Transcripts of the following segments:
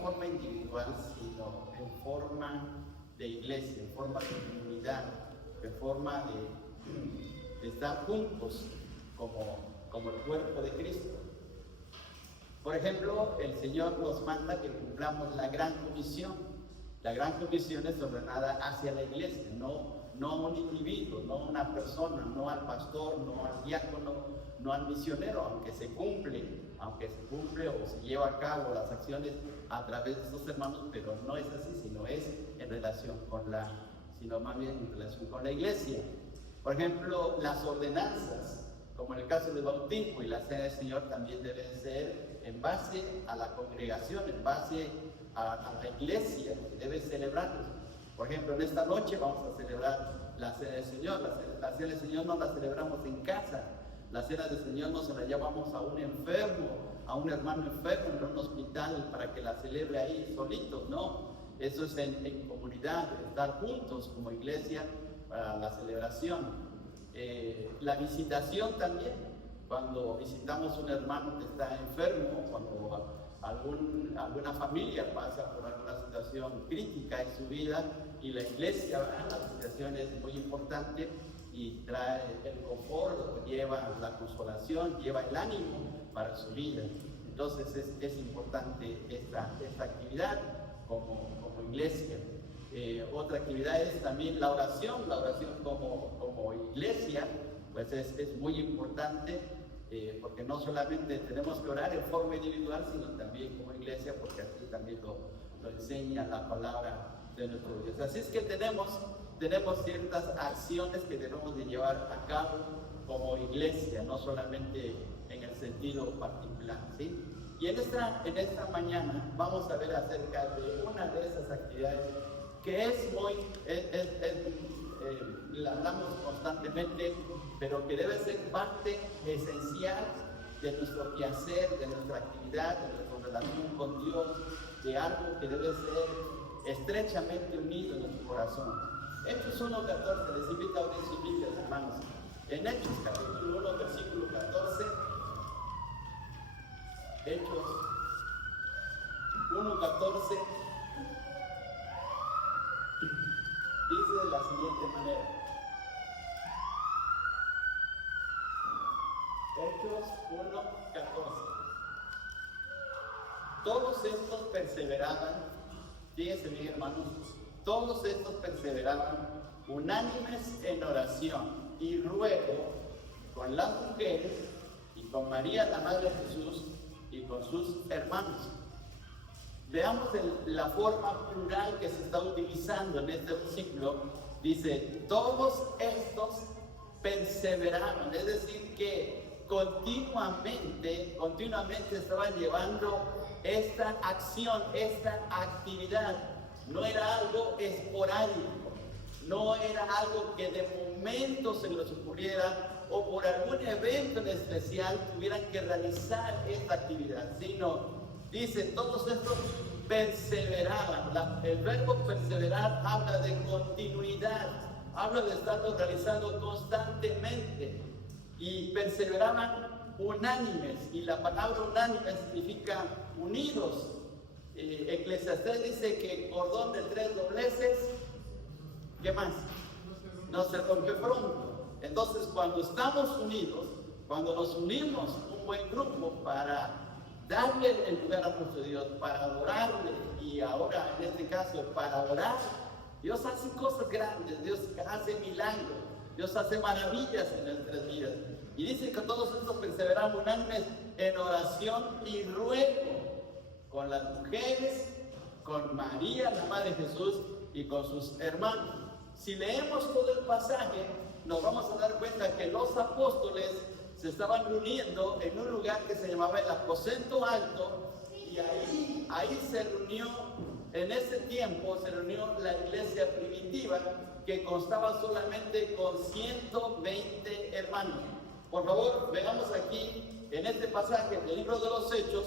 forma individual, sino en forma de iglesia, en forma de comunidad, en forma de estar juntos como el cuerpo de Cristo. Por ejemplo, el Señor nos manda que cumplamos la gran comisión. La gran comisión es ordenada hacia la iglesia, no a un individuo, no a una persona, no al pastor, no al diácono, no al misionero, aunque se cumple o se lleva a cabo las acciones a través de esos hermanos, pero no es así, sino es en relación más bien en relación con la iglesia. Por ejemplo, las ordenanzas, como en el caso del bautismo y la cena del Señor, también deben ser en base a la congregación, en base a la iglesia que debe celebrarlos. Por ejemplo, en esta noche vamos a celebrar la cena del Señor. La cena del Señor no la celebramos en casa. La cena del Señor no se la llevamos a un enfermo, a un hermano enfermo en un hospital para que la celebre ahí solitos, no. Eso es en comunidad, estar juntos como iglesia para la celebración. La visitación también, cuando visitamos a un hermano que está enfermo, cuando alguna familia pasa por alguna situación crítica en su vida y la iglesia va, la visitación es muy importante y trae el confort, lleva la consolación, lleva el ánimo para su vida. Entonces es importante esta actividad como iglesia. Otra actividad es también la oración como iglesia, pues es muy importante, porque no solamente tenemos que orar en forma individual, sino también como iglesia, porque así también lo enseña la palabra de nuestro Dios. Así es que tenemos ciertas acciones que debemos de llevar a cabo como iglesia, no solamente en el sentido particular, ¿sí? Y en esta mañana vamos a ver acerca de una de esas actividades que la hablamos constantemente, pero que debe ser parte esencial de nuestro quehacer, de nuestra actividad, de nuestra relación con Dios, de algo que debe ser estrechamente unido en nuestro corazón. Hechos 1:14, les invito a abrir sus Biblias, hermanos. En Hechos capítulo 1, versículo 14, Hechos 1:14, dice de la siguiente manera. Hechos 1:14. Todos estos perseveraban, fíjense bien, hermanos, todos estos perseveraban unánimes en oración y ruego con las mujeres y con María, la madre de Jesús, y con sus hermanos. Veamos la forma plural que se está utilizando en este versículo. Dice, todos estos perseveraron, es decir, que continuamente estaban llevando esta acción, esta actividad. No era algo esporádico, no era algo que de momento se les ocurriera o por algún evento en especial tuvieran que realizar esta actividad, sino dice, todos estos perseveraban. El verbo perseverar habla de continuidad, habla de estarlo realizando constantemente. Y perseveraban unánimes, y la palabra unánime significa unidos. Eclesiastés dice que cordón de 3 dobleces, ¿qué más? No se rompe pronto. Entonces, cuando estamos unidos, cuando nos unimos un buen grupo para darle el lugar a nuestro Dios, para adorarle, y ahora en este caso para orar, Dios hace cosas grandes, Dios hace milagros, Dios hace maravillas en nuestras vidas. Y dice que todos estos perseveraban unánimes en oración y ruego con las mujeres, con María, la madre de Jesús, y con sus hermanos. Si leemos todo el pasaje, nos vamos a dar cuenta que los apóstoles se estaban reuniendo en un lugar que se llamaba el aposento alto, y ahí se reunió, en ese tiempo se reunió la iglesia primitiva, que constaba solamente con 120 hermanos. Por favor, veamos aquí en este pasaje del libro de los Hechos,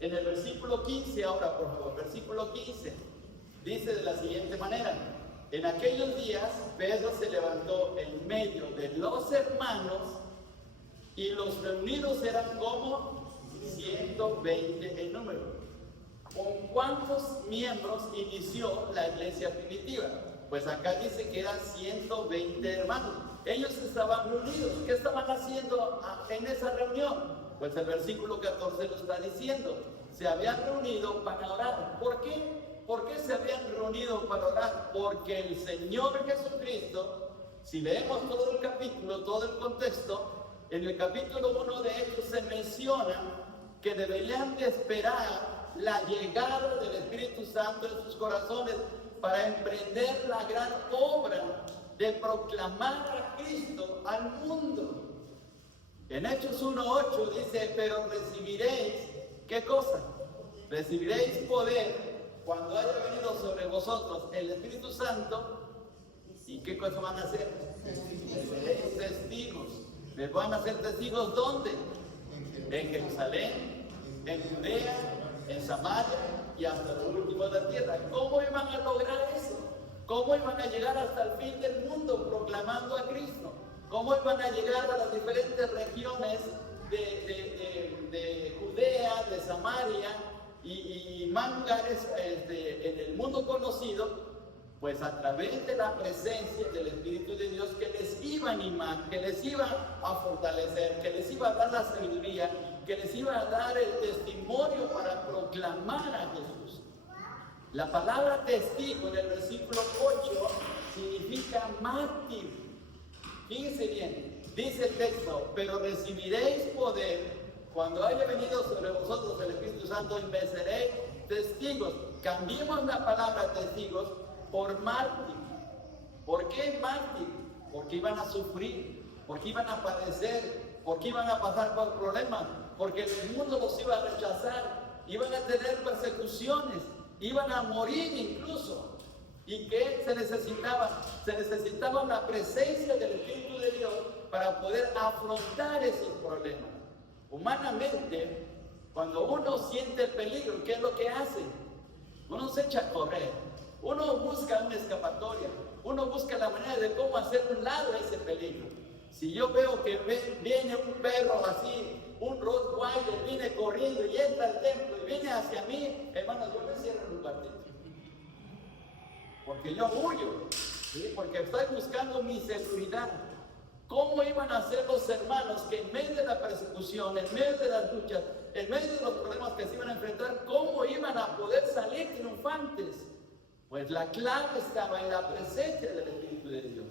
en el versículo 15, ahora por favor, versículo 15, dice de la siguiente manera: en aquellos días Pedro se levantó en medio de los hermanos, y los reunidos eran como 120 en número. ¿Con cuántos miembros inició la iglesia primitiva? Pues acá dice que eran 120 hermanos. Ellos estaban reunidos. ¿Qué estaban haciendo en esa reunión? Pues el versículo 14 lo está diciendo. Se habían reunido para orar. ¿Por qué? ¿Por qué se habían reunido para orar? Porque el Señor Jesucristo, si leemos todo el capítulo, todo el contexto, en el capítulo 1 de Hechos se menciona que deberían de esperar la llegada del Espíritu Santo en sus corazones para emprender la gran obra de proclamar a Cristo al mundo. En Hechos 1:8 dice, pero recibiréis, ¿qué cosa? Recibiréis poder cuando haya venido sobre vosotros el Espíritu Santo. ¿Y qué cosa van a hacer? Seréis testigos. ¿Les van a hacer testigos dónde? En Jerusalén, en Judea, en Samaria y hasta lo último de la tierra. ¿Cómo iban a lograr eso? ¿Cómo iban a llegar hasta el fin del mundo proclamando a Cristo? ¿Cómo iban a llegar a las diferentes regiones de Judea, de Samaria y más lugares en el mundo conocido? Pues a través de la presencia del Espíritu de Dios que les iba a animar, que les iba a fortalecer, que les iba a dar la sabiduría, que les iba a dar el testimonio para proclamar a Jesús. La palabra testigo en el versículo 8 significa mártir. Fíjense bien, dice el texto, pero recibiréis poder cuando haya venido sobre vosotros el Espíritu Santo y me seréis testigos. Cambiemos la palabra testigos por mártir. ¿Por qué mártir? Porque iban a sufrir, porque iban a padecer, porque iban a pasar por problemas, porque el mundo los iba a rechazar, iban a tener persecuciones, iban a morir incluso. ¿Y qué se necesitaba? Se necesitaba la presencia del Espíritu de Dios para poder afrontar esos problemas. Humanamente, cuando uno siente el peligro, ¿qué es lo que hace? Uno se echa a correr. Uno busca una escapatoria, uno busca la manera de cómo hacer un lado a ese peligro. Si yo veo que viene un perro así, un Rottweiler, viene corriendo y entra al templo y viene hacia mí, hermanos, yo me cierro en un cuartito. Porque yo huyo, ¿sí? Porque estoy buscando mi seguridad. ¿Cómo iban a hacer los hermanos que en medio de la persecución, en medio de las luchas, en medio de los problemas que se iban a enfrentar, cómo iban a poder salir triunfantes? Pues la clave estaba en la presencia del Espíritu de Dios.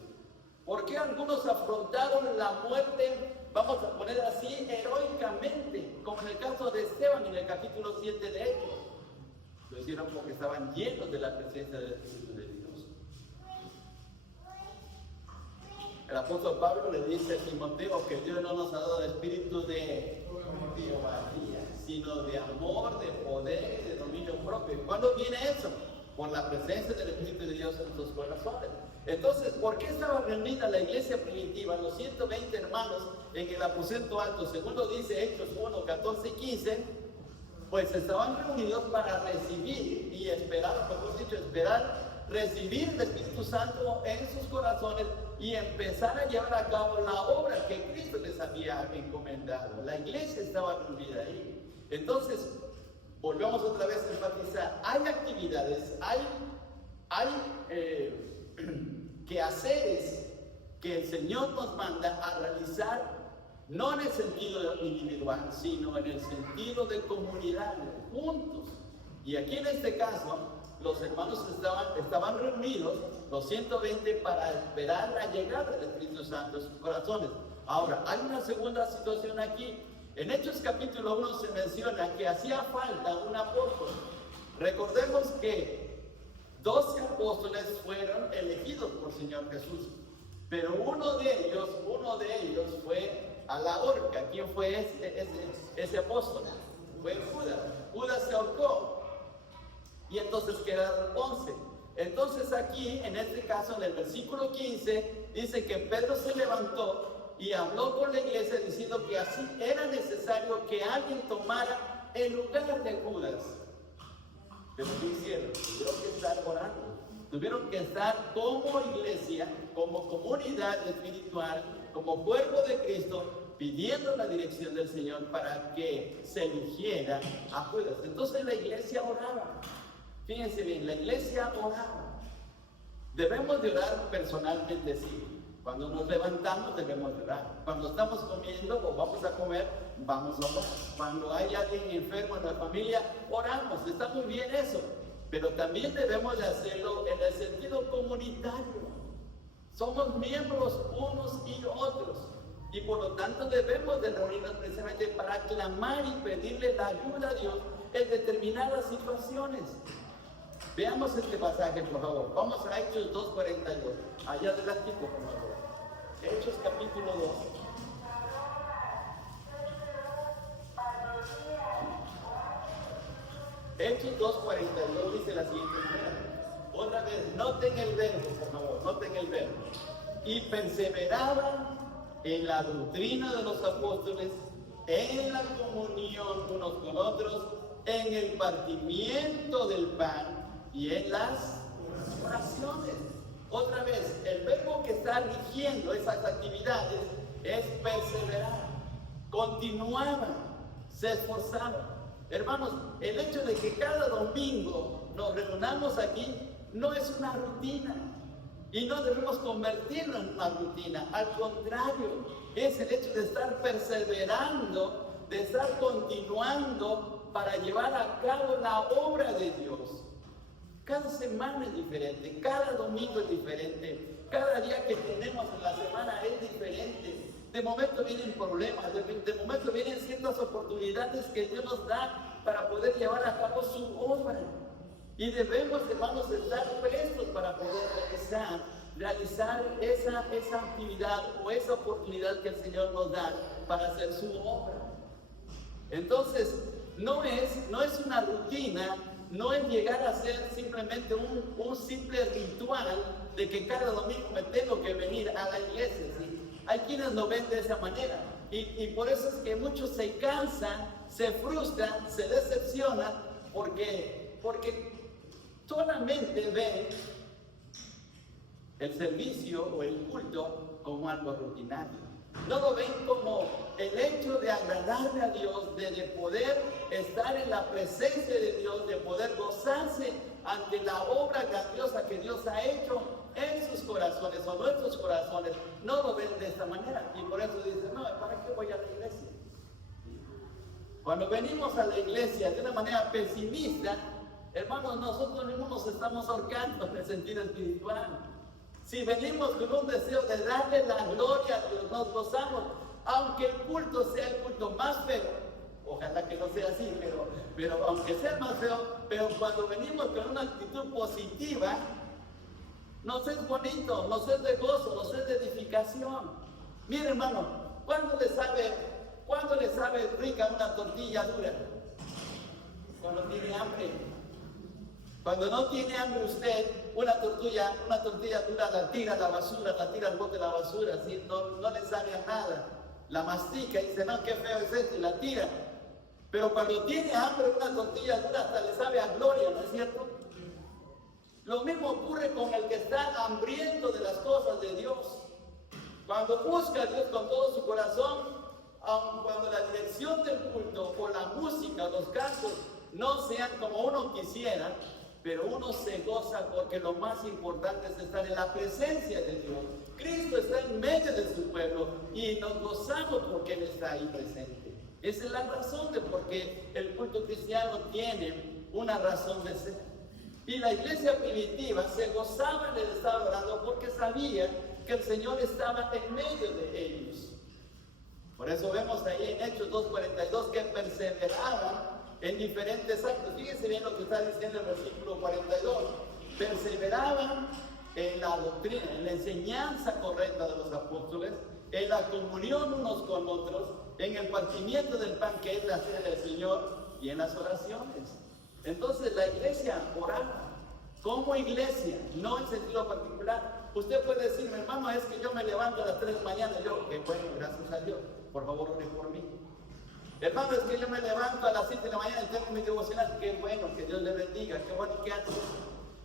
¿Por qué algunos afrontaron la muerte, vamos a poner así, heroicamente? Como en el caso de Esteban en el capítulo 7 de Hechos. Lo hicieron porque estaban llenos de la presencia del Espíritu de Dios. El apóstol Pablo le dice a Timoteo que Dios no nos ha dado el espíritu de cobardía, sino de amor, de poder y de dominio propio. ¿Cuándo viene eso? Por la presencia del Espíritu de Dios en sus corazones. Entonces, ¿por qué estaba reunida la iglesia primitiva, los 120 hermanos en el aposento alto? Según lo dice Hechos 1, 14 y 15, pues estaban reunidos para recibir y esperar, mejor dicho, esperar recibir el Espíritu Santo en sus corazones y empezar a llevar a cabo la obra que Cristo les había encomendado. La iglesia estaba reunida ahí. Entonces, volvemos otra vez a enfatizar, hay actividades, hay quehaceres que el Señor nos manda a realizar, no en el sentido individual, sino en el sentido de comunidad, juntos. Y aquí en este caso, los hermanos estaban reunidos, los 120, para esperar la llegada del Espíritu Santo en sus corazones. Ahora, hay una segunda situación aquí. En Hechos capítulo 1 se menciona que hacía falta un apóstol. Recordemos que 12 apóstoles fueron elegidos por el Señor Jesús, pero uno de ellos fue a la horca. ¿Quién fue ese apóstol? Fue Judas. Judas se ahorcó. Y entonces quedaron 11. Entonces aquí, en este caso, en el versículo 15, dice que Pedro se levantó y habló con la iglesia diciendo que así era necesario que alguien tomara el lugar de Judas. Pero ¿qué hicieron? Tuvieron que estar orando. Tuvieron que estar como iglesia, como comunidad espiritual, como cuerpo de Cristo, pidiendo la dirección del Señor para que se eligiera a Judas. Entonces la iglesia oraba. Fíjense bien, la iglesia oraba. Debemos de orar personalmente, sí. Cuando nos levantamos debemos de orar. Cuando estamos comiendo o vamos a comer, vamos a orar. Cuando hay alguien enfermo en la familia, oramos. Está muy bien eso. Pero también debemos de hacerlo en el sentido comunitario. Somos miembros unos y otros. Y por lo tanto debemos de reunirnos precisamente para clamar y pedirle la ayuda a Dios en determinadas situaciones. Veamos este pasaje, por favor. Vamos a Hechos 2:42. Allá adelante, por favor. Hechos capítulo 2. Hechos 2:42 dice la siguiente manera. Otra vez, noten el verbo, por favor, noten el verbo. Y perseveraban en la doctrina de los apóstoles, en la comunión unos con otros, en el partimiento del pan y en las oraciones. Otra vez, el verbo que está rigiendo esas actividades es perseverar. Continuaban, se esforzaban. Hermanos, el hecho de que cada domingo nos reunamos aquí no es una rutina. Y no debemos convertirlo en una rutina. Al contrario, es el hecho de estar perseverando, de estar continuando para llevar a cabo la obra de Dios. Cada semana es diferente, cada domingo es diferente, cada día que tenemos en la semana es diferente. De momento vienen problemas, de momento vienen ciertas oportunidades que Dios nos da para poder llevar a cabo su obra. Y debemos, hermanos, estar prestos para poder realizar esa actividad o esa oportunidad que el Señor nos da para hacer su obra. Entonces, no es una rutina, no es llegar a ser simplemente un simple ritual de que cada domingo me tengo que venir a la iglesia, ¿sí? Hay quienes lo ven de esa manera y por eso es que muchos se cansan, se frustran, se decepcionan porque solamente ven el servicio o el culto como algo rutinario. No lo ven como el hecho de agradarle a Dios, de poder estar en la presencia de Dios, de poder gozarse ante la obra grandiosa que Dios ha hecho en sus corazones o nuestros corazones. No lo ven de esta manera y por eso dicen, no, ¿para qué voy a la iglesia? Cuando venimos a la iglesia de una manera pesimista, hermanos, nosotros mismos nos estamos ahorcando en el sentido espiritual. Si venimos con un deseo de darle la gloria a Dios, nos gozamos, aunque el culto sea el culto más feo, ojalá que no sea así, pero aunque sea más feo, pero cuando venimos con una actitud positiva, nos es bonito, nos es de gozo, nos es de edificación. Mire, hermano, ¿cuándo le sabe rica una tortilla dura? Cuando tiene hambre. Cuando no tiene hambre usted, una tortilla dura la tira a la basura, la tira al bote de la basura, ¿sí? No le sabe a nada. La mastica y dice, no, qué feo es esto, y la tira. Pero cuando tiene hambre, una tortilla dura hasta le sabe a gloria, ¿no es cierto? Lo mismo ocurre con el que está hambriento de las cosas de Dios. Cuando busca a Dios con todo su corazón, aun cuando la dirección del culto o la música, los cantos, no sean como uno quisiera, pero uno se goza porque lo más importante es estar en la presencia de Dios. Cristo está en medio de su pueblo y nos gozamos porque Él está ahí presente. Esa es la razón de por qué el culto cristiano tiene una razón de ser. Y la iglesia primitiva se gozaba en el estar orando porque sabía que el Señor estaba en medio de ellos. Por eso vemos ahí en Hechos 2:42 que perseveraban en diferentes actos. Fíjense bien lo que está diciendo el versículo 42. Perseveraban en la doctrina, en la enseñanza correcta de los apóstoles, en la comunión unos con otros, en el partimiento del pan que es la cena del Señor y en las oraciones. Entonces la iglesia oraba como iglesia, no en sentido particular. Usted puede decirme, hermano, es que yo me levanto a las 3 de la mañana. Yo, que bueno, gracias a Dios, por favor ore por mí. Hermano, es que yo me levanto a las 7 de la mañana y tengo mi devocional. Qué bueno, que Dios le bendiga, qué bueno que hace eso.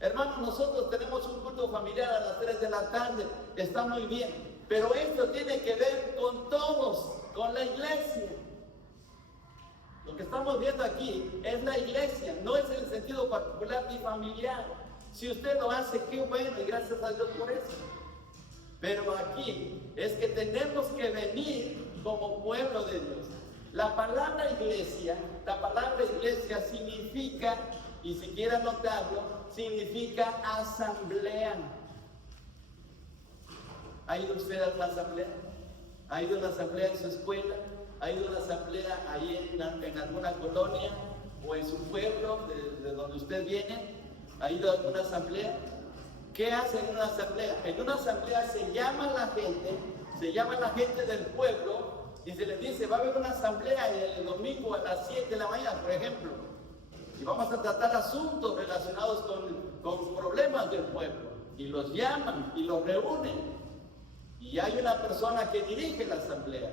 Hermano, nosotros tenemos un culto familiar a las 3 de la tarde, está muy bien, pero esto tiene que ver con todos, con la iglesia. Lo que estamos viendo aquí es la iglesia, no es en el sentido particular ni familiar. Si usted lo hace, qué bueno, y gracias a Dios por eso. Pero aquí es que tenemos que venir como pueblo de Dios. La palabra iglesia significa, y si quiere anotarlo, significa asamblea. ¿Ha ido usted a una asamblea? ¿Ha ido a una asamblea en su escuela? ¿Ha ido a una asamblea ahí en alguna colonia o en su pueblo, de donde usted viene? ¿Ha ido a alguna asamblea? ¿Qué hace en una asamblea? En una asamblea se llama a la gente del pueblo y se les dice, va a haber una asamblea el domingo a las 7 de la mañana, por ejemplo, y vamos a tratar asuntos relacionados con problemas del pueblo. Y los llaman y los reúnen. Y hay una persona que dirige la asamblea.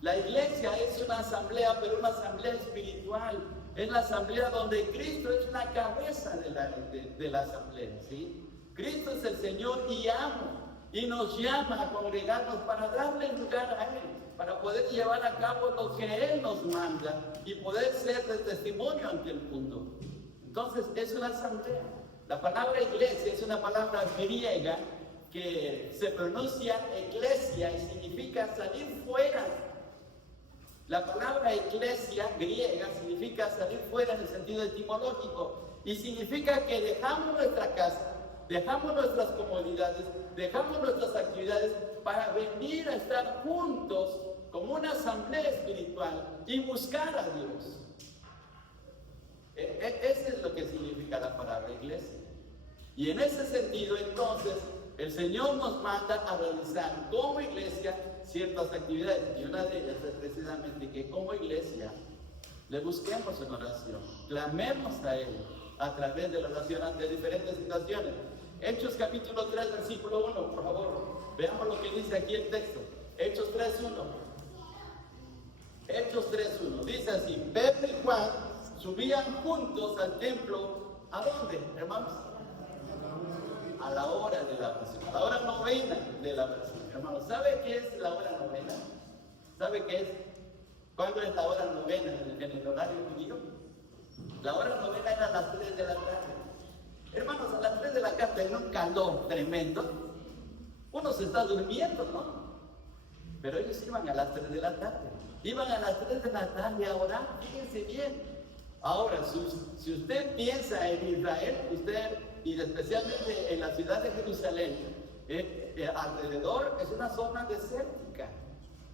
La iglesia es una asamblea, pero una asamblea espiritual. Es la asamblea donde Cristo es la cabeza de la asamblea, ¿sí? Cristo es el Señor y amo, y nos llama a congregarnos para darle lugar a Él, para poder llevar a cabo lo que Él nos manda y poder ser de testimonio ante el mundo. Entonces, es una asamblea. La palabra iglesia es una palabra griega que se pronuncia eclesia y significa salir fuera. La palabra iglesia griega significa salir fuera en el sentido etimológico y significa que dejamos nuestra casa, dejamos nuestras comodidades, dejamos nuestras actividades para venir a estar juntos como una asamblea espiritual y buscar a Dios. Eso es lo que significa la palabra iglesia. Y en ese sentido, entonces, el Señor nos manda a realizar como iglesia ciertas actividades, y una de ellas es precisamente que como iglesia le busquemos en oración, clamemos a Él a través de la oración ante diferentes situaciones. Hechos capítulo 3, versículo 1, por favor, veamos lo que dice aquí el texto. Hechos 3:1. Hechos 3:1, dice así: Pedro y Juan subían juntos al templo. ¿A dónde, hermanos? A la hora de la oración, a la hora novena de la oración. Hermanos, ¿sabe qué es la hora novena? ¿Sabe qué es? ¿Cuándo es la hora novena en el horario judío? La hora novena era a las 3 de la tarde. Hermanos, a las 3 de la tarde en un calor tremendo, uno se está durmiendo, ¿no? Pero ellos iban a las 3 de la tarde. Iban a las 3 de la tarde a orar, fíjense bien. Ahora, si usted piensa en Israel, usted, y especialmente en la ciudad de Jerusalén, alrededor es una zona desértica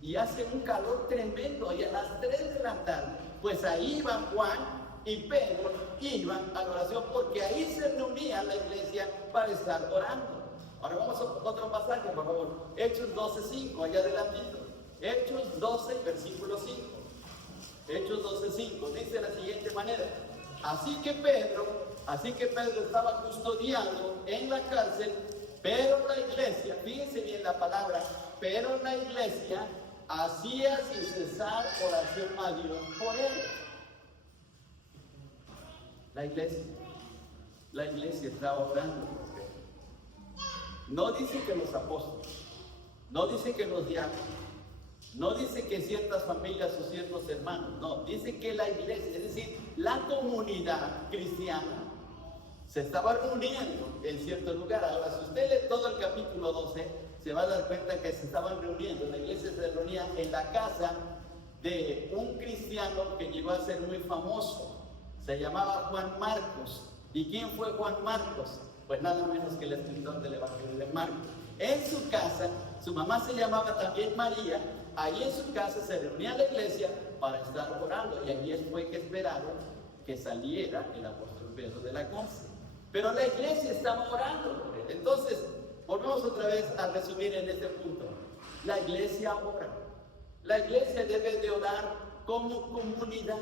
y hace un calor tremendo, y a las 3 de la tarde, pues ahí iban Juan y Pedro, iban a la oración, porque ahí se reunía la iglesia para estar orando. Ahora vamos a otro pasaje, por favor. Hechos 12:5, allá adelantito. Hechos 12, versículo 5. Hechos 12:5 dice de la siguiente manera: Así que Pedro estaba custodiado en la cárcel, pero la iglesia, fíjense bien la palabra, pero la iglesia hacía sin cesar oración a Dios por él. La iglesia estaba orando por él. No dice que los apóstoles, no dice que los diáconos, no dice que ciertas familias o ciertos hermanos, no, dice que la iglesia, es decir, la comunidad cristiana, se estaba reuniendo en cierto lugar. Ahora, si usted lee todo el capítulo 12, se va a dar cuenta que se estaban reuniendo. La iglesia se reunía en la casa de un cristiano que llegó a ser muy famoso. Se llamaba Juan Marcos. ¿Y quién fue Juan Marcos? Pues nada menos que el escritor del Evangelio de Marcos. En su casa, su mamá se llamaba también María. Ahí en su casa se reunía la iglesia para estar orando. Y allí fue que esperaron que saliera el apóstol Pedro de la cárcel. Pero la iglesia estaba orando por él. Entonces, volvemos otra vez a resumir en este punto. La iglesia ora. La iglesia debe de orar como comunidad.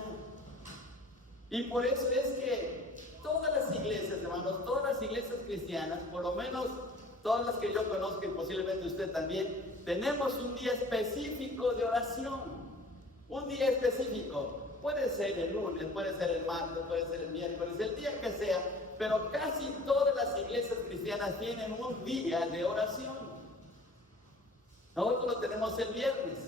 Y por eso es que todas las iglesias, hermanos, todas las iglesias cristianas, por lo menos todas las que yo conozco y posiblemente usted también, tenemos un día específico de oración. Un día específico. Puede ser el lunes, puede ser el martes, puede ser el miércoles, el día que sea. Pero casi todas las iglesias cristianas tienen un día de oración. Nosotros lo tenemos el viernes.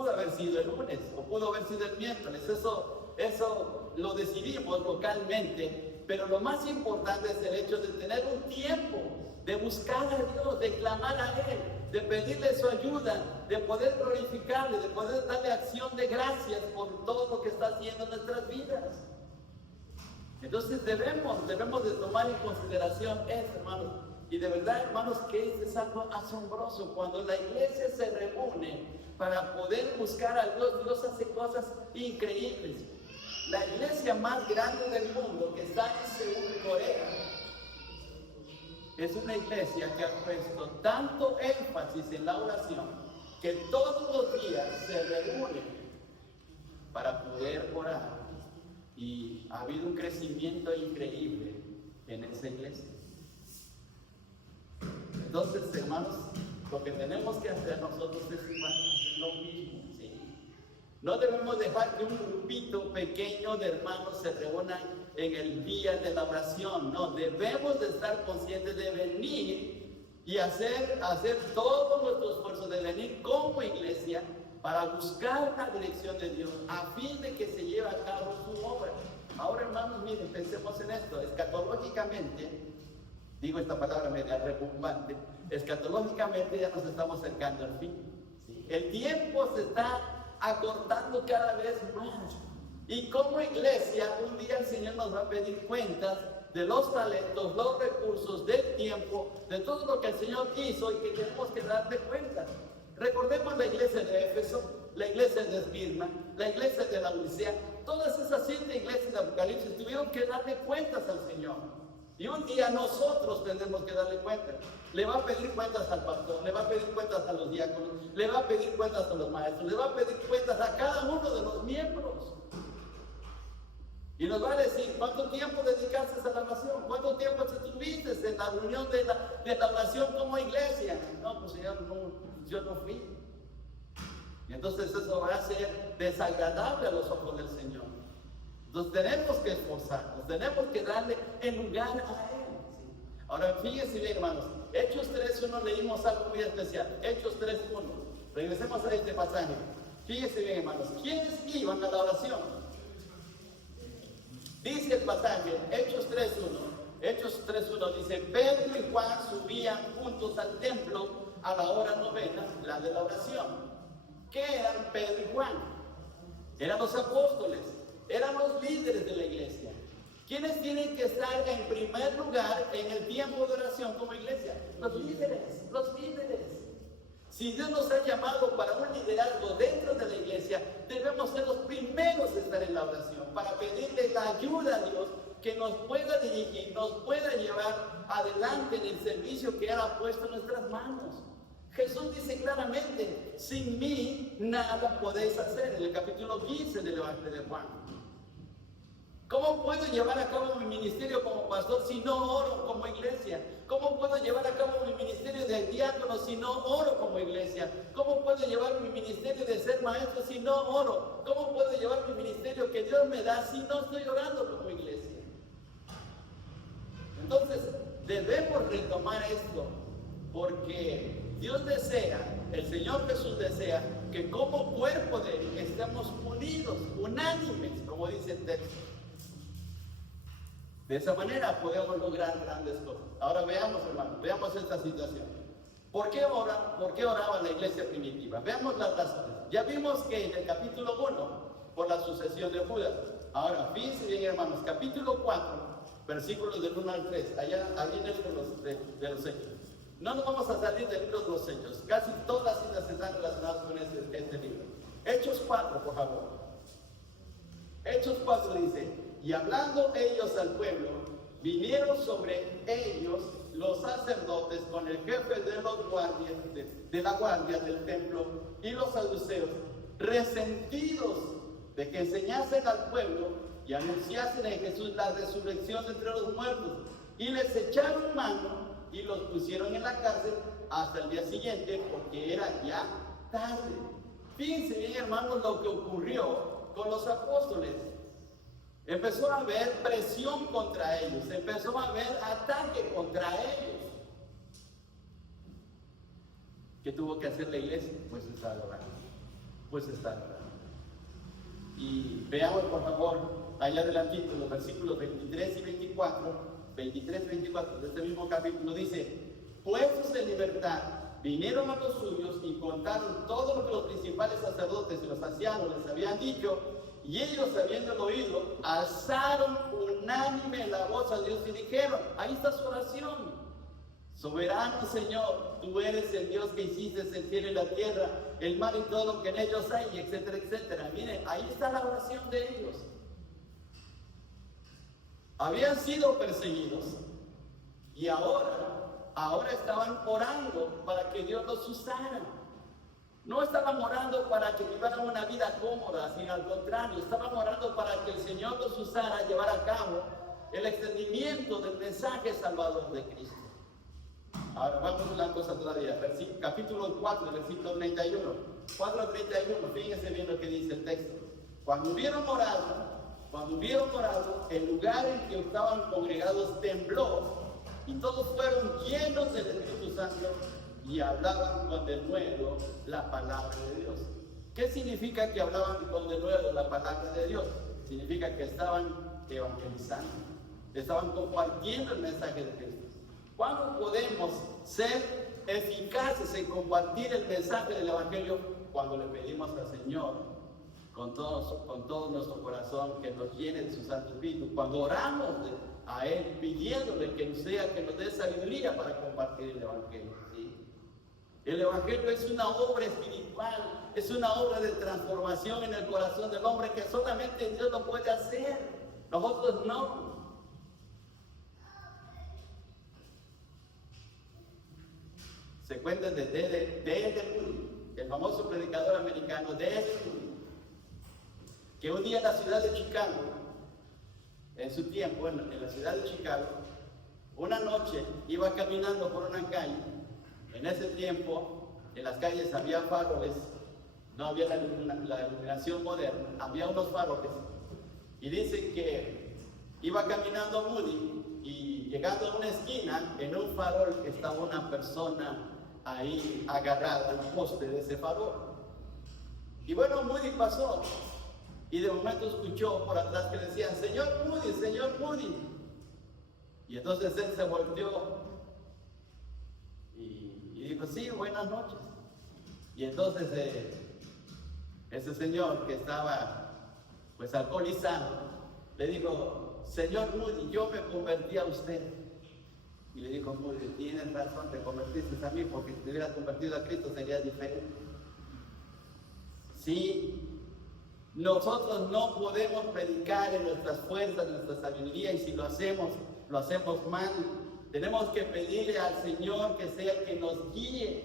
pudo haber sido el lunes o pudo haber sido el miércoles, eso lo decidimos localmente, pero lo más importante es el hecho de tener un tiempo, de buscar a Dios, de clamar a Él, de pedirle su ayuda, de poder glorificarle, de poder darle acción de gracias por todo lo que está haciendo en nuestras vidas. Entonces debemos de tomar en consideración esto, hermanos. Y de verdad, hermanos, que es algo asombroso. Cuando la iglesia se reúne para poder buscar a Dios, Dios hace cosas increíbles. La iglesia más grande del mundo, que está en Seúl, Corea, es una iglesia que ha puesto tanto énfasis en la oración que todos los días se reúnen para poder orar. Y ha habido un crecimiento increíble en esa iglesia. Entonces, hermanos, lo que tenemos que hacer nosotros es igual, lo mismo, ¿sí? No debemos dejar que un grupito pequeño de hermanos se reúnan en el día de la oración. No, debemos de estar conscientes de venir y hacer todo nuestro esfuerzo de venir como iglesia para buscar la dirección de Dios a fin de que se lleve a cabo su obra. Ahora, hermanos, miren, pensemos en esto. Escatológicamente, digo esta palabra media rebumbante, escatológicamente ya nos estamos acercando al fin, ¿sí? El tiempo se está acortando cada vez más. Y como iglesia, un día el Señor nos va a pedir cuentas de los talentos, los recursos, del tiempo, de todo lo que el Señor hizo y que tenemos que darle cuenta. Recordemos la iglesia de Éfeso, la iglesia de Esmirna, la iglesia de la Odisea, todas esas 7 iglesias de Apocalipsis tuvieron que darle cuentas al Señor. Y un día nosotros tendremos que darle cuentas. Le va a pedir cuentas al pastor, le va a pedir cuentas a los diáconos, le va a pedir cuentas a los maestros, le va a pedir cuentas a cada uno de los miembros. Y nos va a decir, ¿cuánto tiempo dedicaste a la oración? ¿Cuánto tiempo estuviste en la reunión de la oración como iglesia? No, pues Señor, yo no fui. Y entonces eso va a ser desagradable a los ojos del Señor. Entonces tenemos que esforzarnos, tenemos que darle el lugar a Él. ¿Sí? Ahora fíjense bien, hermanos, Hechos 3.1 leímos algo muy especial. Hechos 3.1. Regresemos a este pasaje. Fíjense bien, hermanos, ¿quiénes iban a la oración? Dice el pasaje, Hechos 3.1 dice, Pedro y Juan subían juntos al templo a la hora novena, la de la oración. ¿Qué eran Pedro y Juan? Eran los apóstoles, eran los líderes de la iglesia. ¿Quiénes tienen que estar en primer lugar en el tiempo de oración como iglesia? Los líderes, los líderes. Si Dios nos ha llamado para un liderazgo dentro de la iglesia, debemos ser los primeros en estar en la oración, para pedirle la ayuda a Dios que nos pueda dirigir, nos pueda llevar adelante en el servicio que Él ha puesto en nuestras manos. Jesús dice claramente, sin mí nada podéis hacer, en el capítulo 15 del Evangelio de Juan. ¿Cómo puedo llevar a cabo mi ministerio como pastor si no oro como iglesia? ¿Cómo puedo llevar a cabo mi ministerio de diácono si no oro como iglesia? ¿Cómo puedo llevar mi ministerio de ser maestro si no oro? ¿Cómo puedo llevar mi ministerio que Dios me da si no estoy orando como iglesia? Entonces, debemos retomar esto, porque Dios desea, el Señor Jesús desea, que como cuerpo de Él estemos unidos, unánimes, como dice el texto. De esa manera podemos lograr grandes cosas. Ahora veamos, hermanos, veamos esta situación. ¿Por qué oraba la iglesia primitiva? Veamos las razones. Ya vimos que en el capítulo 1, por la sucesión de Judas. Ahora, fíjense bien, hermanos, capítulo 4, versículos del 1 al 3, allá en el libro de los Hechos. No nos vamos a salir del libro de los Hechos. Casi todas las citas están relacionadas con este libro. Hechos 4, por favor. Hechos 4 dice, y hablando ellos al pueblo, vinieron sobre ellos los sacerdotes con el jefe de los guardias, de la guardia del templo y los saduceos, resentidos de que enseñasen al pueblo y anunciasen en Jesús la resurrección entre los muertos, y les echaron mano y los pusieron en la cárcel hasta el día siguiente, porque era ya tarde. Fíjense bien, hermanos, lo que ocurrió con los apóstoles. Empezó a haber presión contra ellos, empezó a haber ataque contra ellos. ¿Qué tuvo que hacer la iglesia? Pues estar orando. pues está orando. Y veamos por favor allá adelantito los versículos 23 y 24. 23 y 24 de este mismo capítulo dice: puestos en libertad, vinieron a los suyos y contaron todo lo que los principales sacerdotes y los ancianos les habían dicho, y ellos, habiéndolo oído, alzaron unánime la voz a Dios y dijeron, ahí está su oración: soberano Señor, tú eres el Dios que hiciste el cielo y la tierra, el mar y todo lo que en ellos hay, etcétera, etcétera. Miren, ahí está la oración de ellos. Habían sido perseguidos y ahora estaban orando para que Dios los usara. No estaban orando para que vivan una vida cómoda, sino al contrario, estaban orando para que el Señor los usara a llevar a cabo el extendimiento del mensaje salvador de Cristo. Ahora vamos a una cosa todavía, capítulo 4, versículo 31. 4:31, fíjense bien lo que dice el texto. Cuando hubieron orado, el lugar en que estaban congregados tembló, y todos fueron llenos del Espíritu Santo y hablaban con denuedo la palabra de Dios. ¿Qué significa que hablaban con denuedo la palabra de Dios? Significa que estaban evangelizando, estaban compartiendo el mensaje de Cristo. ¿Cuándo podemos ser eficaces en compartir el mensaje del Evangelio? Cuando le pedimos al Señor con todo nuestro corazón que nos llene de su Santo Espíritu. Cuando oramos a Él pidiéndole que nos dé sabiduría para compartir el Evangelio. ¿Sí? El Evangelio es una obra espiritual, es una obra de transformación en el corazón del hombre que solamente Dios lo puede hacer. Nosotros no. Se cuenta de D.L. Moody, el famoso predicador americano D.L. Moody, que un día en la ciudad de Chicago, en su tiempo en la ciudad de Chicago, una noche iba caminando por una calle. En ese tiempo en las calles había faroles, no había la iluminación moderna, había unos faroles, y dice que iba caminando Moody y llegando a una esquina, en un farol estaba una persona ahí agarrada al poste de ese farol. Y bueno, Moody pasó y de momento escuchó por atrás que decían, señor Moody, señor Moody. Y entonces él se volteó y dijo, sí, buenas noches. Y entonces ese señor que estaba pues alcoholizado le dijo, señor Moody, yo me convertí a usted. Y le dijo Moody, tienes razón, te convertiste a mí, porque si te hubieras convertido a Cristo sería diferente. Sí, nosotros no podemos predicar en nuestras fuerzas, en nuestra sabiduría, y si lo hacemos mal. Tenemos que pedirle al Señor que sea el que nos guíe,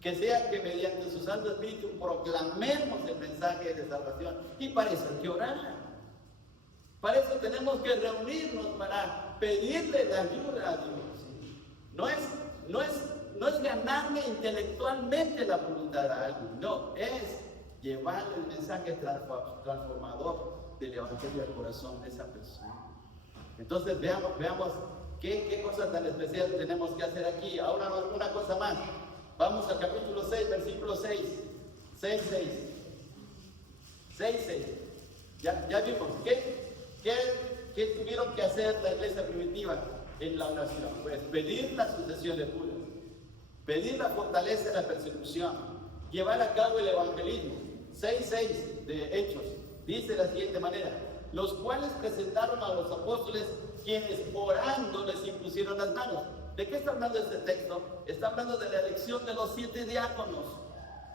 que sea que mediante su Santo Espíritu proclamemos el mensaje de salvación. Y para eso hay que orar. Para eso tenemos que reunirnos para pedirle la ayuda a Dios. No es ganarle intelectualmente la voluntad a alguien, no, es llevarle el mensaje transformador del Evangelio al corazón de esa persona. Entonces veamos qué cosas tan especiales tenemos que hacer aquí. Ahora una cosa más. Vamos al capítulo 6, versículo 6. 6. Ya vimos. ¿Qué tuvieron que hacer la iglesia primitiva en la oración? Pues pedir la sucesión de curas, pedir la fortaleza de la persecución, llevar a cabo el evangelismo. 6 de Hechos dice de la siguiente manera, los cuales presentaron a los apóstoles, quienes orando les impusieron las manos. ¿De qué está hablando este texto? Está hablando de la elección de los 7 diáconos.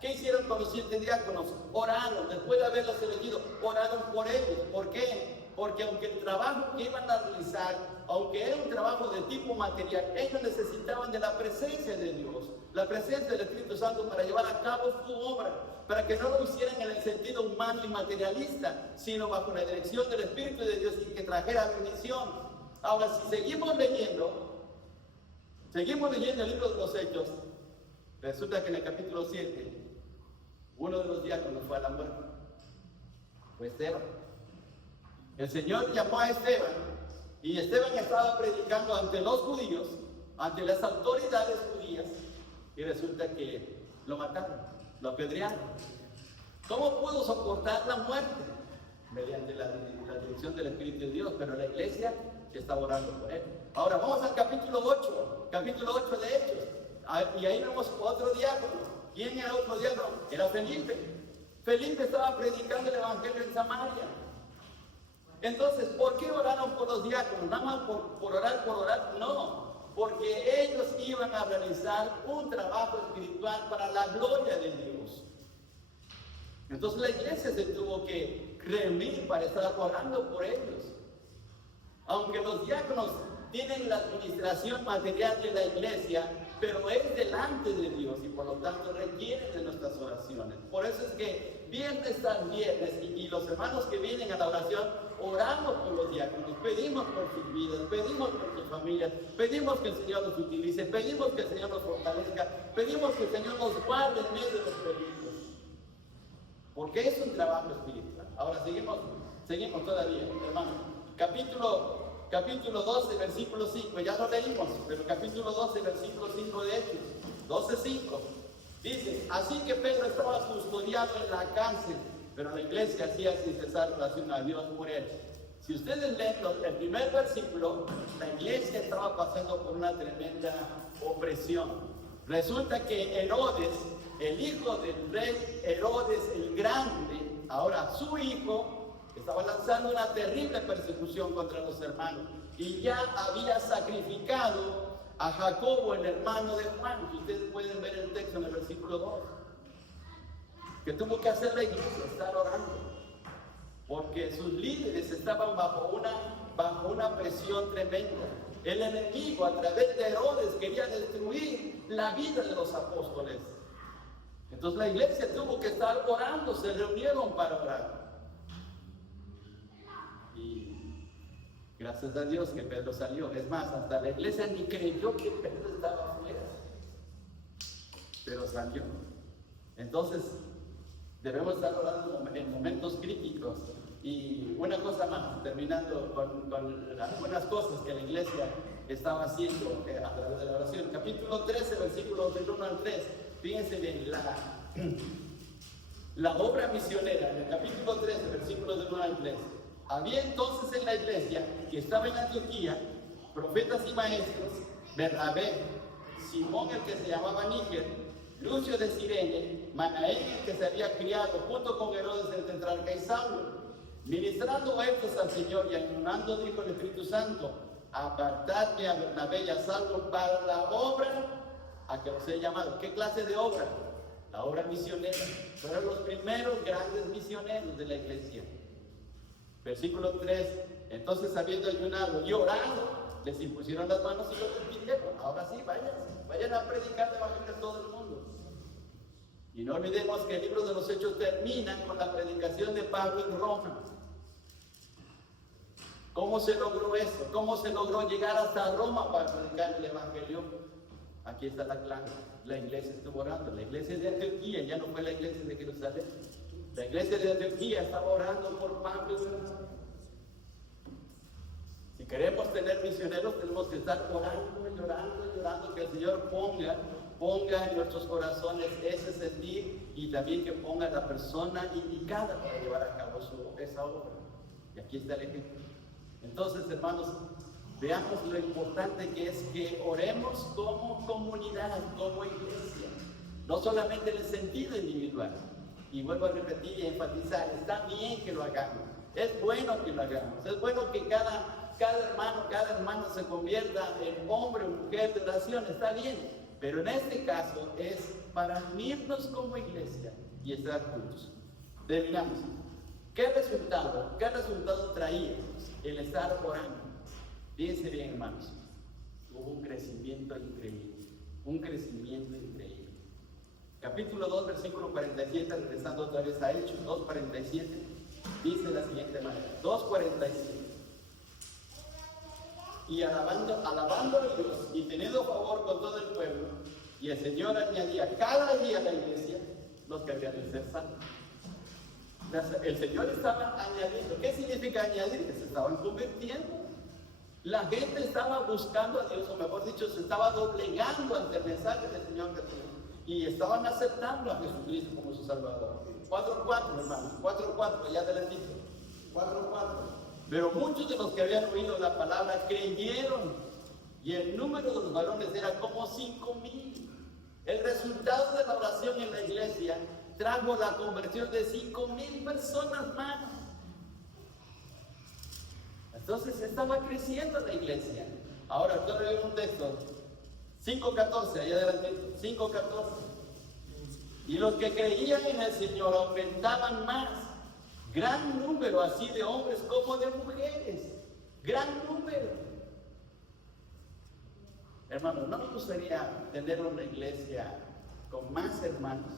¿Qué hicieron con los 7 diáconos? Oraron, después de haberlos elegido, oraron por ellos. ¿Por qué? Porque aunque el trabajo que iban a realizar, aunque era un trabajo de tipo material, ellos necesitaban de la presencia de Dios, la presencia del Espíritu Santo para llevar a cabo su obra, para que no lo hicieran en el sentido humano y materialista, sino bajo la dirección del Espíritu de Dios y que trajera bendición. Ahora, si seguimos leyendo el libro de los Hechos, resulta que en el capítulo 7, uno de los diáconos fue a la muerte, fue Esteban. El Señor llamó a Esteban, y Esteban estaba predicando ante los judíos, ante las autoridades judías, y resulta que lo mataron, lo apedrearon. ¿Cómo pudo soportar la muerte? Mediante la dirección del Espíritu de Dios, pero la iglesia estaba orando por él. Ahora vamos al capítulo 8 de Hechos. Y ahí vemos otro diácono. ¿Quién era otro diácono? Era Felipe. Felipe estaba predicando el evangelio en Samaria. Entonces, ¿por qué oraron por los diáconos? Nada más por orar, no. Porque ellos iban a realizar un trabajo espiritual para la gloria de Dios. Entonces la iglesia se tuvo que reunir para estar orando por ellos. Aunque los diáconos tienen la administración material de la iglesia, pero es delante de Dios y por lo tanto requieren de nuestras oraciones. Por eso es que viernes tras viernes y los hermanos que vienen a la oración, oramos por los diáconos, pedimos por sus vidas, pedimos por sus familias, pedimos que el Señor los utilice, pedimos que el Señor los fortalezca, pedimos que el Señor los guarde en medio de los peligros. Porque es un trabajo espiritual. Ahora seguimos todavía, hermano. Capítulo 12, versículo 5, ya lo leímos, pero capítulo 12, versículo 5 de Hechos, 12:5, dice: así que Pedro estaba custodiado en la cárcel, pero la iglesia hacía sin cesar oración a Dios por él. Si ustedes leen el primer versículo, la iglesia estaba pasando por una tremenda opresión. Resulta que Herodes, el hijo del rey Herodes el Grande, ahora su hijo, estaba lanzando una terrible persecución contra los hermanos y ya había sacrificado a Jacobo, el hermano de Juan. Ustedes pueden ver el texto en el versículo 2. ¿Qué tuvo que hacer la iglesia? Estar orando, porque sus líderes estaban bajo una presión tremenda. El enemigo, a través de Herodes, quería destruir la vida de los apóstoles. Entonces la iglesia tuvo que estar orando, se reunieron para orar. Y gracias a Dios que Pedro salió. Es más, hasta la iglesia ni creyó que Pedro estaba afuera, pero salió. Entonces debemos estar orando en momentos críticos. Y una cosa más, terminando con algunas cosas que la iglesia estaba haciendo a través de la oración. Capítulo 13, versículos del 1 al 3. Fíjense bien, la obra misionera, en el capítulo 13, versículos del 1 al 3. Había entonces en la iglesia que estaba en Antioquía profetas y maestros: Bernabé, Simón el que se llamaba Níger, Lucio de Cirene, Manaén el que se había criado junto con Herodes el tetrarca y Saulo. Ministrando estos al Señor y ayunando, dijo el Espíritu Santo: apartadme a Bernabé y a Saulo para la obra a que os he llamado. ¿Qué clase de obra? La obra misionera. Fueron los primeros grandes misioneros de la iglesia. Versículo 3. Entonces, habiendo ayunado y orado, les impusieron las manos y los despidieron. Ahora sí, vayan a predicar el evangelio a todo el mundo. Y no olvidemos que el libro de los Hechos termina con la predicación de Pablo en Roma. ¿Cómo se logró eso? ¿Cómo se logró llegar hasta Roma para predicar el evangelio? Aquí está la clave. La iglesia estuvo orando. La iglesia de Antioquía ya no fue la iglesia de Jerusalén. La iglesia de Antioquía estaba orando por Pablo. Si queremos tener misioneros, tenemos que estar orando y orando y orando, que el Señor ponga en nuestros corazones ese sentir y también que ponga la persona indicada para llevar a cabo esa obra. Y aquí está el ejemplo. Entonces, hermanos, veamos lo importante que es que oremos como comunidad, como iglesia, no solamente en el sentido individual. Y vuelvo a repetir y enfatizar: está bien que lo hagamos, es bueno que lo hagamos, es bueno que cada hermano se convierta en hombre o mujer de oración, está bien, pero en este caso es para unirnos como iglesia y estar juntos. Terminamos. ¿Qué resultado traía el estar orando? Fíjense bien, hermanos, hubo un crecimiento increíble. Capítulo 2, versículo 47, regresando otra vez a Hechos 2:47, dice de la siguiente manera: 2:47. Y alabando a Dios y teniendo favor con todo el pueblo, y el Señor añadía cada día a la iglesia los que habían de ser salvos. El Señor estaba añadiendo. ¿Qué significa añadir? Que se estaban convirtiendo. La gente estaba buscando a Dios, o mejor dicho, se estaba doblegando ante el mensaje del Señor Jesús, y estaban aceptando a Jesucristo como su Salvador. 4:4, hermano, 4:4, ya adelantito. 4:4. Pero muchos de los que habían oído la palabra creyeron, y el número de los varones era como 5,000. El resultado de la oración en la iglesia trajo la conversión de 5,000 personas más. Entonces estaba creciendo la iglesia. Ahora, quiero leer un texto. 5:14, allá adelante. 5:14. Y los que creían en el Señor aumentaban más. Gran número así de hombres como de mujeres. Gran número. Hermanos, ¿no nos gustaría tener una iglesia con más hermanos?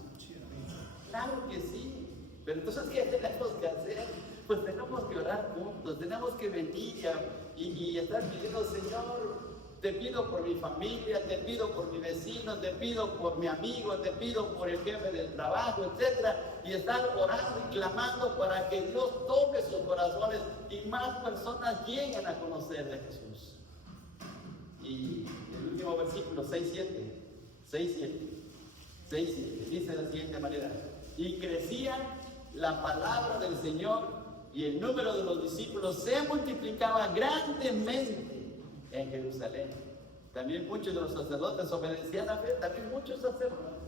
Claro que sí. Pero entonces, ¿qué tenemos que hacer? Pues tenemos que orar juntos, tenemos que venir y estar pidiendo, Señor, te pido por mi familia, te pido por mi vecino, te pido por mi amigo, te pido por el jefe del trabajo, etc. Y estar orando y clamando para que Dios toque sus corazones y más personas lleguen a conocer de Jesús. Y el último versículo, 6:7, dice de la siguiente manera: y crecía la palabra del Señor, y el número de los discípulos se multiplicaba grandemente en Jerusalén. También muchos de los sacerdotes obedecían a fe, también muchos sacerdotes.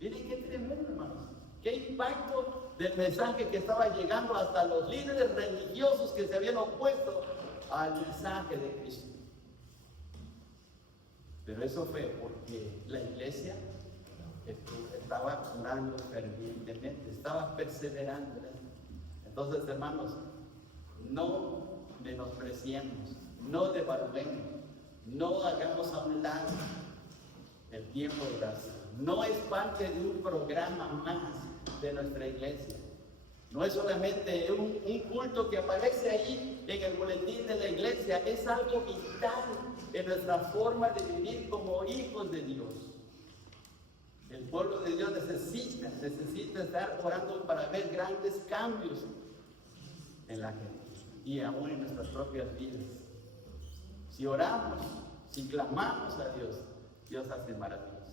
Miren qué tremendo, hermanos. Qué impacto del mensaje que estaba llegando hasta los líderes religiosos que se habían opuesto al mensaje de Cristo. Pero eso fue porque la iglesia estaba orando fervientemente, estaba perseverando. Entonces, hermanos, no menospreciemos, no devaluemos, no hagamos a un lado el tiempo de oración. No es parte de un programa más de nuestra iglesia. No es solamente un culto que aparece ahí en el boletín de la iglesia, es algo vital en nuestra forma de vivir como hijos de Dios. El pueblo de Dios necesita estar orando para ver grandes cambios en la gente y aún en nuestras propias vidas. Si oramos, si clamamos a Dios, Dios hace maravillas,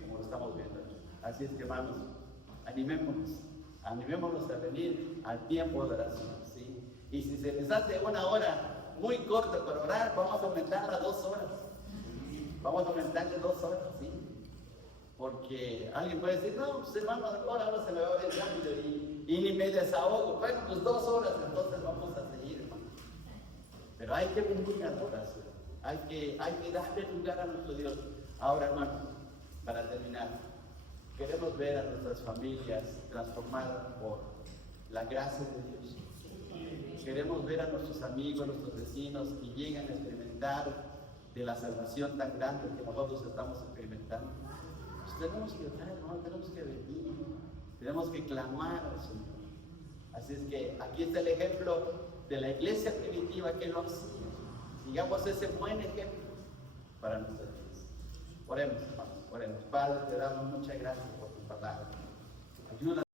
como lo estamos viendo aquí. Así es que, hermanos, animémonos a venir al tiempo de oración, ¿sí? Y si se les hace una hora muy corta para orar, vamos a aumentarla a 2 horas. Vamos a aumentarle 2 horas, ¿sí? Porque alguien puede decir, no, pues hermano, ahora se me va a ver rápido y ni me desahogo. Bueno, pues 2 horas, entonces vamos a seguir, hermano. Pero hay que venir a la oración, hay que darle lugar a nuestro Dios. Ahora, hermano, para terminar, queremos ver a nuestras familias transformadas por la gracia de Dios. Queremos ver a nuestros amigos, nuestros vecinos que lleguen a experimentar de la salvación tan grande que nosotros estamos experimentando. Pues tenemos que orar, ¿no? Tenemos que venir, tenemos que clamar al Señor. Así es que aquí está el ejemplo de la iglesia primitiva que lo hacía. Sigamos ese buen ejemplo para nuestras vidas. Oremos, hermanos, oremos. Padre, te damos muchas gracias por tu palabra. Ayúdanos.